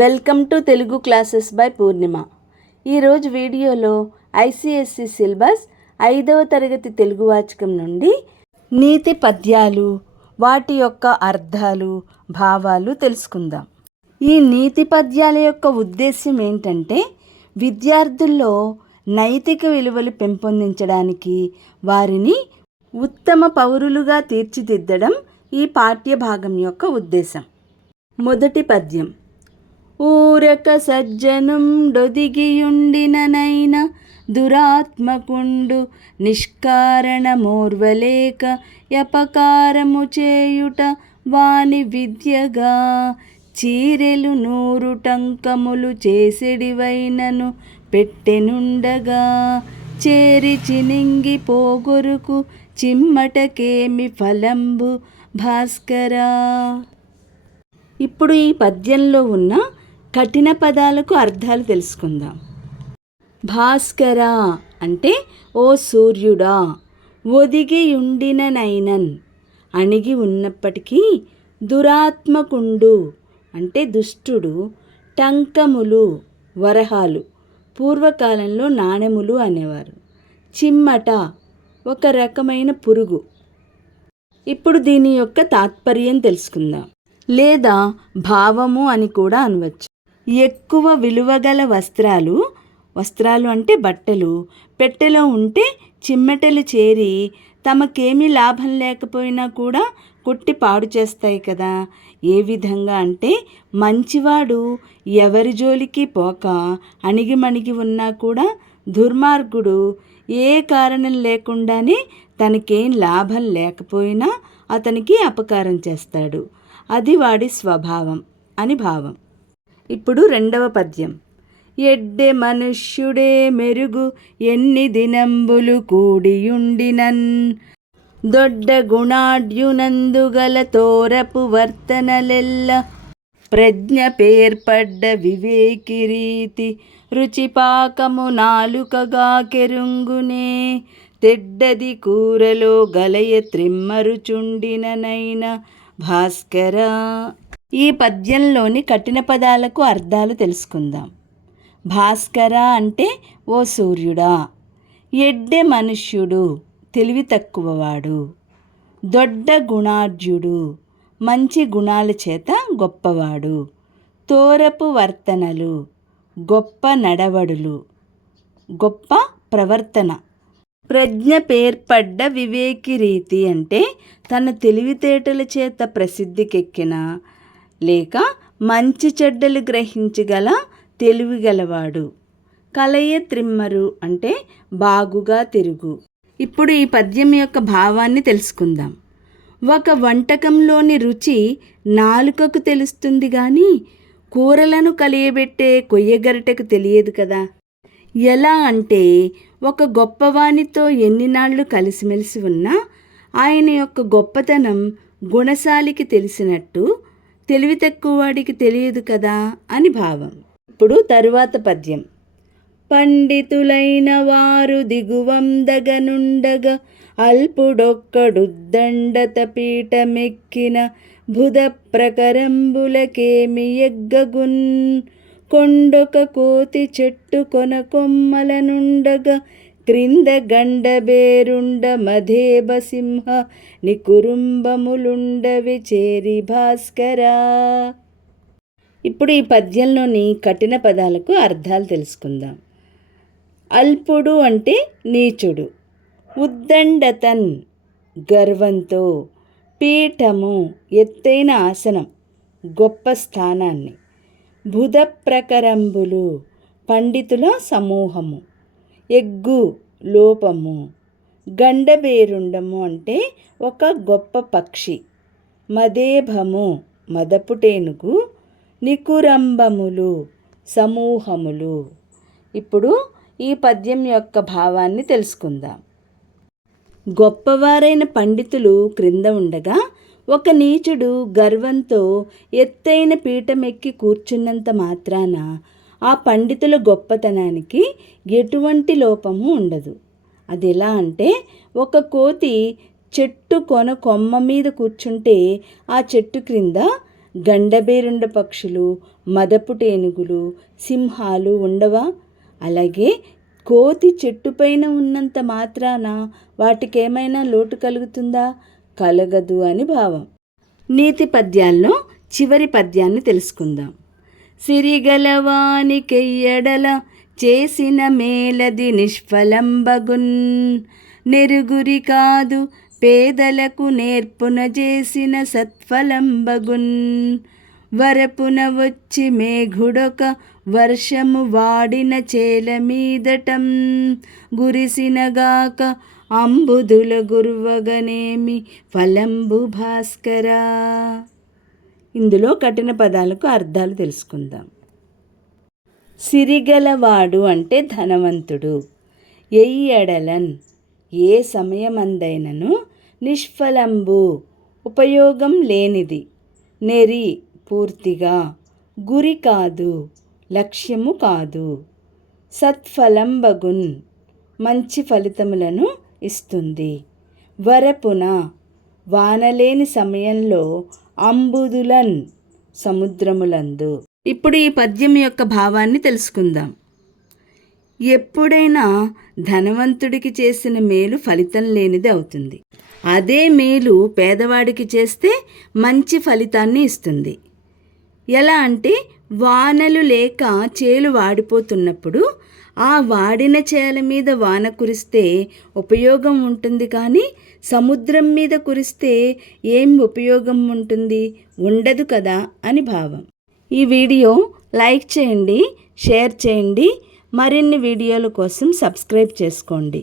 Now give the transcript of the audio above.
Welcome to Telugu classes by Purnima. ఈరోజు వీడియోలో ICSC syllabus ఐదవ తరగతి తెలుగు వాచకం నుండి నీతి పద్యాలు వాటి యొక్క అర్థాలు భావాలు తెలుసుకుందాం. ఈ నీతి పద్యాల యొక్క ఉద్దేశ్యం ఏంటంటే విద్యార్థుల్లో నైతిక విలువలు పెంపొందించడానికి వారిని ఉత్తమ పౌరులుగా తీర్చిదిద్దడం ఈ పాఠ్య భాగం యొక్క ఉద్దేశం. మొదటి పద్యం ఊరక సజ్జనం డొదిగియుండిననైన దురాత్మకుండు నిష్కారణమోర్వలేక యపకారము చేయుట వాని విద్యగా చీరెలు నూరు టంకములు చేసెడివైనను పెట్టెనుండగా చేరి చినింగి పోగొరుకు చిమ్మటకేమి ఫలంబు భాస్కరా. ఇప్పుడు ఈ పద్యంలో ఉన్న కఠిన పదాలకు అర్థాలు తెలుసుకుందాం. భాస్కర అంటే ఓ సూర్యుడా ఒదిగి ఉండిననైనన్ అణిగి ఉన్నప్పటికీ దురాత్మకుండు అంటే దుష్టుడు టంకములు వరహాలు పూర్వకాలంలో నాణెములు అనేవారు. చిమ్మట ఒక రకమైన పురుగు. ఇప్పుడు దీని యొక్క తాత్పర్యం తెలుసుకుందాం. లేదా భావము అని కూడా అనవచ్చు. ఎక్కువ విలువగల వస్త్రాలు వస్త్రాలు అంటే బట్టలు. పెట్టెలో ఉంటే చిమ్మెటలు చేరి తమకేమీ లాభం లేకపోయినా కూడా కొట్టి పాడు చేస్తాయి కదా. ఏ విధంగా అంటే మంచివాడు ఎవరి జోలికి పోక అణిగిమణిగి ఉన్నా కూడా దుర్మార్గుడు. ఏ కారణం లేకుండానే తనకేం లాభం లేకపోయినా అతనికి అపకారం చేస్తాడు. అది వాడి స్వభావం అని భావం. ఇప్పుడు రెండవ పద్యం. ఎడ్డె మనుష్యుడే మెరుగు ఎన్ని దినంబులు కూడియుండినన్. దొడ్డ గుణాడ్యునందుగల తోరపు వర్తనలెల్ల. ప్రజ్ఞ పేర్పడ్డ వివేకి రీతి రుచిపాకము నాలుకగా కెరుంగునే. తెడ్డది కూరలో గలయ త్రిమ్మరుచుండిననైన భాస్కరా. ఈ పద్యంలోని కఠిన పదాలకు అర్థాలు తెలుసుకుందాం. భాస్కర అంటే ఓ సూర్యుడా ఎడ్డె మనుష్యుడు తెలివి తక్కువవాడు దొడ్డ గుణార్జుడు మంచి గుణాల చేత గొప్పవాడు తోరపు వర్తనలు గొప్ప నడవడులు గొప్ప ప్రవర్తన. ప్రజ్ఞ పేర్పడ్డ వివేకి రీతి అంటే తన తెలివితేటల చేత ప్రసిద్ధికెక్కిన లేక మంచి చెడ్డలు గ్రహించగల తెలివిగలవాడు. కలయ త్రిమ్మరు అంటే బాగుగా తిరుగు. ఇప్పుడు ఈ పద్యం యొక్క భావాన్ని తెలుసుకుందాం. ఒక వంటకంలోని రుచి నాలుకకు తెలుస్తుంది కానీ కూరలను కలియబెట్టే కొయ్యగరిటకు తెలియదు కదా. ఎలా అంటే ఒక గొప్పవానితో ఎన్ని నాళ్ళు కలిసిమెలిసి ఉన్నా ఆయన యొక్క గొప్పతనం గుణశాలికి తెలిసినట్టు తెలివి తక్కువవాడికి తెలియదు కదా అని భావం. ఇప్పుడు తరువాత పద్యం. పండితులైన వారు దిగువందగనుండగా అల్పుడొక్కడుద్దండత పీఠమెక్కిన బుధ ప్రకరంబులకేమి ఎగ్గగున్? కొండొక కోతి చెట్టు కొన కొమ్మలనుండగా క్రింద గండబేరుండ మధేబ సింహ నికురుంబములుండవి చేరి భాస్కరా. ఇప్పుడు ఈ పద్యంలోని కఠిన పదాలకు అర్థాలు తెలుసుకుందాం. అల్పుడు అంటే నీచుడు ఉద్దండతన్ గర్వంతో పీఠము ఎత్తైన ఆసనం గొప్ప స్థానాన్ని బుధప్రకరంబులు పండితుల సమూహము. ఎగ్గు లోపము. గండబేరుండము అంటే ఒక గొప్ప పక్షి. మదేభము మదపుటేనుగు నికురంబములు సమూహములు. ఇప్పుడు ఈ పద్యం యొక్క భావాన్ని తెలుసుకుందాం. గొప్పవారైన పండితులు క్రింద ఉండగా ఒక నీచుడు గర్వంతో ఎత్తైన పీఠమెక్కి కూర్చున్నంత మాత్రాన ఆ పండితుల గొప్పతనానికి ఎటువంటి లోపము ఉండదు. అది ఎలా అంటే ఒక కోతి చెట్టు కొన కొమ్మ మీద కూర్చుంటే ఆ చెట్టు క్రింద గండబేరుండ పక్షులు మదపుటేనుగులు సింహాలు ఉండవా? అలాగే కోతి చెట్టుపైన ఉన్నంత మాత్రాన వాటికేమైనా లోటు కలుగుతుందా? కలగదు అని భావం. నీతి పద్యాల్లో చివరి పద్యాన్ని తెలుసుకుందాం. సిరిగలవానికెయ్యడల చేసిన మేలది నిష్ఫలంబగున్. నెరుగురి కాదు పేదలకు నేర్పున చేసిన సత్ఫలంబగున్. వరపున వచ్చి మేఘుడొక వర్షము వాడిన చేల మీదటం. గురిసినగాక అంబుదుల గురువగనేమి ఫలంబు భాస్కరా. ఇందులో కఠిన పదాలకు అర్థాలు తెలుసుకుందాం. సిరిగలవాడు అంటే ధనవంతుడు. ఎయ్యడలన్ ఏ సమయమందైనను నిష్ఫలంబు ఉపయోగం లేనిది. నెరి పూర్తిగా గురి కాదు లక్ష్యము కాదు. సత్ఫలంబగున్ మంచి ఫలితములను ఇస్తుంది. వరపున వానలేని సమయంలో అంబుదులన్ సముద్రములందు. ఇప్పుడు ఈ పద్యం యొక్క భావాన్ని తెలుసుకుందాం. ఎప్పుడైనా ధనవంతుడికి చేసిన మేలు ఫలితం లేనిది అవుతుంది. అదే మేలు పేదవాడికి చేస్తే మంచి ఫలితాన్ని ఇస్తుంది. ఎలా అంటే వానలు లేక చేలు వాడిపోతున్నప్పుడు ఆ వాడిన చేల మీద వాన కురిస్తే ఉపయోగం ఉంటుంది కానీ సముద్రం మీద కురిస్తే ఏం ఉపయోగం ఉంటుంది? ఉండదు కదా అని భావం. ఈ వీడియో లైక్ చేయండి షేర్ చేయండి. మరిన్ని వీడియోల కోసం సబ్స్క్రైబ్ చేసుకోండి.